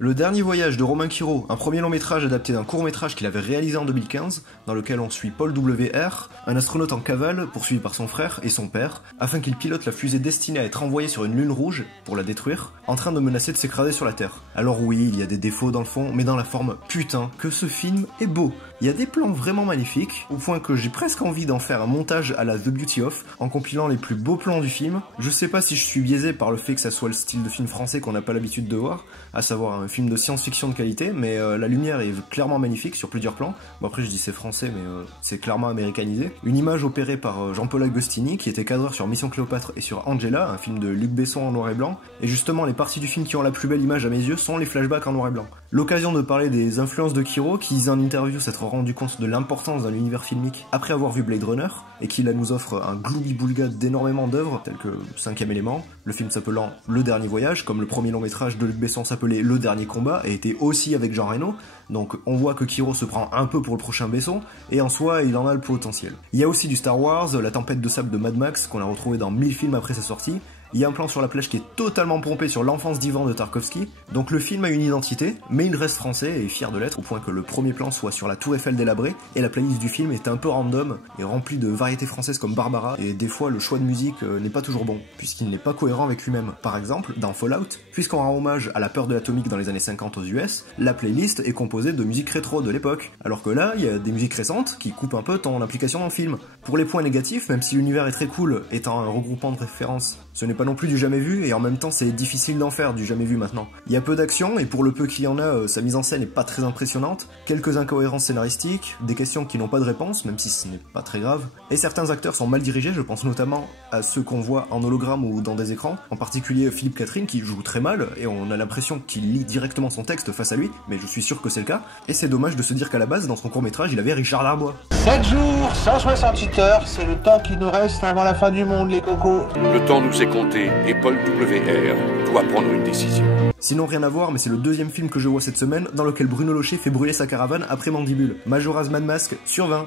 Le dernier voyage de Romain Quirault, un premier long métrage adapté d'un court métrage qu'il avait réalisé en 2015, dans lequel on suit Paul W.R., un astronaute en cavale poursuivi par son frère et son père, afin qu'il pilote la fusée destinée à être envoyée sur une lune rouge, pour la détruire, en train de menacer de s'écraser sur la Terre. Alors oui, il y a des défauts dans le fond, mais dans la forme, putain, que ce film est beau. Il y a des plans vraiment magnifiques, au point que j'ai presque envie d'en faire un montage à la The Beauty Of, en compilant les plus beaux plans du film. Je sais pas si je suis biaisé par le fait que ça soit le style de film français qu'on n'a pas l'habitude de voir, à savoir un film de science-fiction de qualité, mais la lumière est clairement magnifique sur plusieurs plans. Bon après je dis c'est français, mais c'est clairement américanisé. Une image opérée par Jean-Paul Agostini, qui était cadreur sur Mission Cléopâtre et sur Angela, un film de Luc Besson en noir et blanc, et justement les parties du film qui ont la plus belle image à mes yeux sont les flashbacks en noir et blanc. L'occasion de parler des influences de Quirault, qui en interview s'être rendu compte de l'importance dans l'univers filmique après avoir vu Blade Runner, et qui là nous offre un gloubi-boulga d'énormément d'œuvres, telles que Cinquième élément, le film s'appelant Le Dernier Voyage, comme le premier long métrage de Luc Besson s'appelait Le Dernier Combat, et était aussi avec Jean Reno, donc on voit que Quirault se prend un peu pour le prochain Besson, et en soi il en a le potentiel. Il y a aussi du Star Wars, La Tempête de sable de Mad Max, qu'on a retrouvé dans 1000 films après sa sortie. Il y a un plan sur la plage qui est totalement pompé sur l'enfance d'Ivan de Tarkovsky, donc le film a une identité, mais il reste français et fier de l'être, au point que le premier plan soit sur la Tour Eiffel délabrée, et la playlist du film est un peu random, et remplie de variétés françaises comme Barbara, et des fois le choix de musique n'est pas toujours bon, puisqu'il n'est pas cohérent avec lui-même. Par exemple, dans Fallout, puisqu'on rend hommage à la peur de l'atomique dans les années 50 aux US, la playlist est composée de musique rétro de l'époque, alors que là, il y a des musiques récentes qui coupent un peu ton implication dans le film. Pour les points négatifs, même si l'univers est très cool, étant un regroupement de références, ce n'est pas non plus du jamais vu, et en même temps c'est difficile d'en faire du jamais vu maintenant. Il y a peu d'action, et pour le peu qu'il y en a, sa mise en scène est pas très impressionnante, quelques incohérences scénaristiques, des questions qui n'ont pas de réponse, même si ce n'est pas très grave, et certains acteurs sont mal dirigés, je pense notamment à ceux qu'on voit en hologramme ou dans des écrans, en particulier Philippe Catherine qui joue très mal, et on a l'impression qu'il lit directement son texte face à lui, mais je suis sûr que c'est le cas, et c'est dommage de se dire qu'à la base, dans son court-métrage, il avait Richard Darbois. 7 jours, 168 heures, c'est le temps qui nous reste avant la fin du monde, les cocos. Le temps nous est compté, et Paul W.R. doit prendre une décision. Sinon rien à voir, mais c'est le deuxième film que je vois cette semaine, dans lequel Bruno Locher fait brûler sa caravane après Mandibule. Majora's Mad Mask sur 20.